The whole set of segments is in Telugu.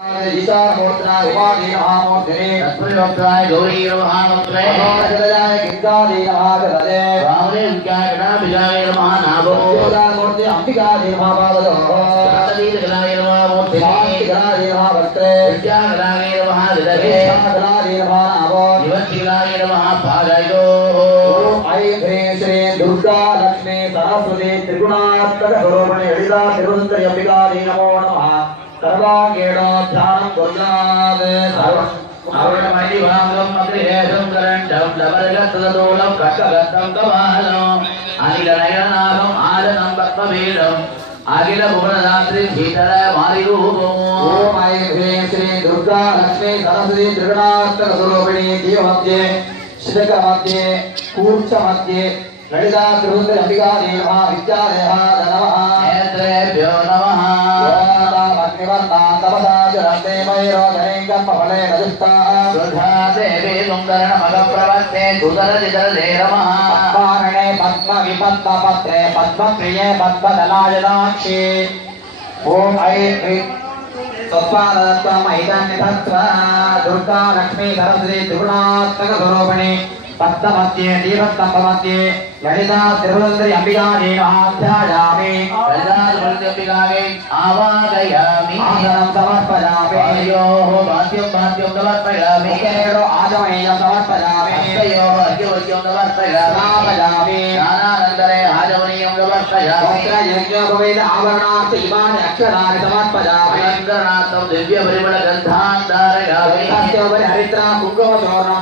ईशानमूर्तनाय उमादीन महामूर्तिने तत्प्रयोक्ताय गौरी महामन्त्रे मनोजलजाय गिरिजादीन महागणदे वामदेव्याय गणाभिजाय नमः नाभो मूर्ति अंबिकादीन సర్వాంగేణోద్ధానం కుర్యాద్ సర్వం అవడమైవాంగం అగ్రేషం కరండం డబరగస్తదూలం కష్టగస్తం కమాలం అనిల నయనాభం ఆదనం పద్మవీరం అఖిల భువనదాత్రి శీతల మారి రూపం ఓం ఐ శ్రీ దుర్గా లక్ష్మీ సరస్వతి త్రిగుణాత్మక స్వరూపిణి దీవమధ్యే శిఖక మధ్యే కూర్చ మధ్యే లలితా త్రిభుత్ర అంబికా దేవ విద్యాదేహ నమ నేత్రేభ్యో నమః దేవీ సుందర నమగ ప్రవర్తే సుందర చిదరే రమ పద్మారణే పద్మ విపద్మ పత్రే పద్మ ప్రియే పద్మదలాయదాక్షి ఓం ఐ స్వపాదత్తమైదన్నిధత్వ దుర్గా లక్ష్మీధర శ్రీ త్రిగుణాత్మక స్వరూపిణి పద్మమధ్యే దీపస్తంభ మధ్యే ललिता तिरुवंदरी अंबिका देवाध्यायामि ललिता तिरुवंदरी अंबिकावे आवादयामि। आसनं समर्पयामि। अयोः वाद्यं वाद्यं समर्पयामि। मुखेरो आजमेयं समर्पयामि। हस्तयोः अर्घ्यवर्ग्यं समर्पयामि। स्थापयामि नानानन्दरे आजमनीयं समर्पयामि। मुख्य यज्ञोपवेद आवरणार्थ इमानि अक्षराणि समर्पयामि। अनन्तरनाथं दिव्यपरिमलगन्धान् धारयामि। हस्योपरि हरिद्रा कुङ्कुमचूर्णं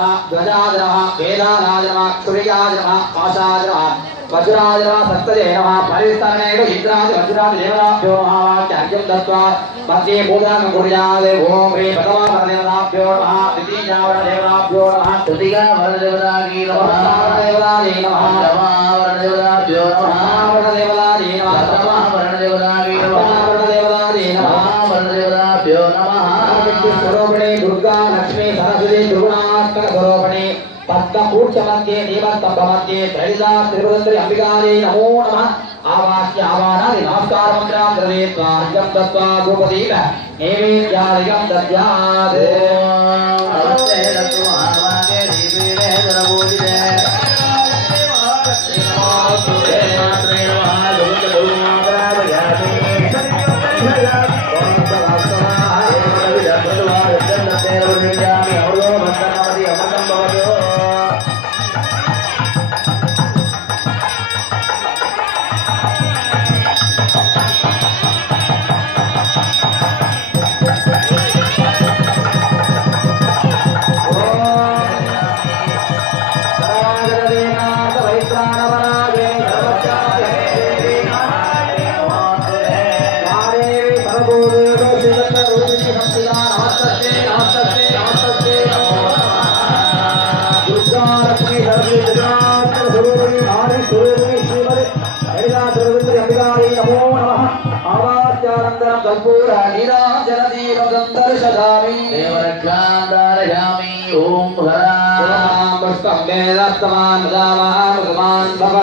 नमः वेदानाय नमः क्षुरिगाय नमः पाशाय नमः वज्राय नमः सप्तजे नमः परिस्तरणेन इन्द्रादि वज्रादि देवताभ्यो नमः वाक्यार्घ्यं दत्त्वा मध्ये पूजां कुर्यात् ॐ ह्रीं भगवानदेवताभ्यो नमः द्वितीयावरणदेवताभ्यो नमः तुतिका वरदेवतागी नमः देवतायै नमः समावरणदेवताभ्यो नमः महावरणदेवतायै नमः समावरणदेवतागी नमः महावरणदेवतायै नमः समावरणदेवताभ्यो नमः स्वरूपिणी दुर्गा लक्ष्मी सरस्वती त्रिगुणात्मक स्वरूपिणी पत्ता पद्मकूक्षमध्ये देवस्तम्भमध्ये त्रैजा त्रिपुरन्द्रि अम्बिकायै नमो नमः। आवास्य आवानादि नमस्कार मन्त्रां कृते त्वार्घ्यं दत्त्वा गोपदीप नैवेद्यादिकं दद्यात्। नमस्ते दत्त्वा ॐ हरा पुष्पं वेदस्तमान् रामान् भगवान् भव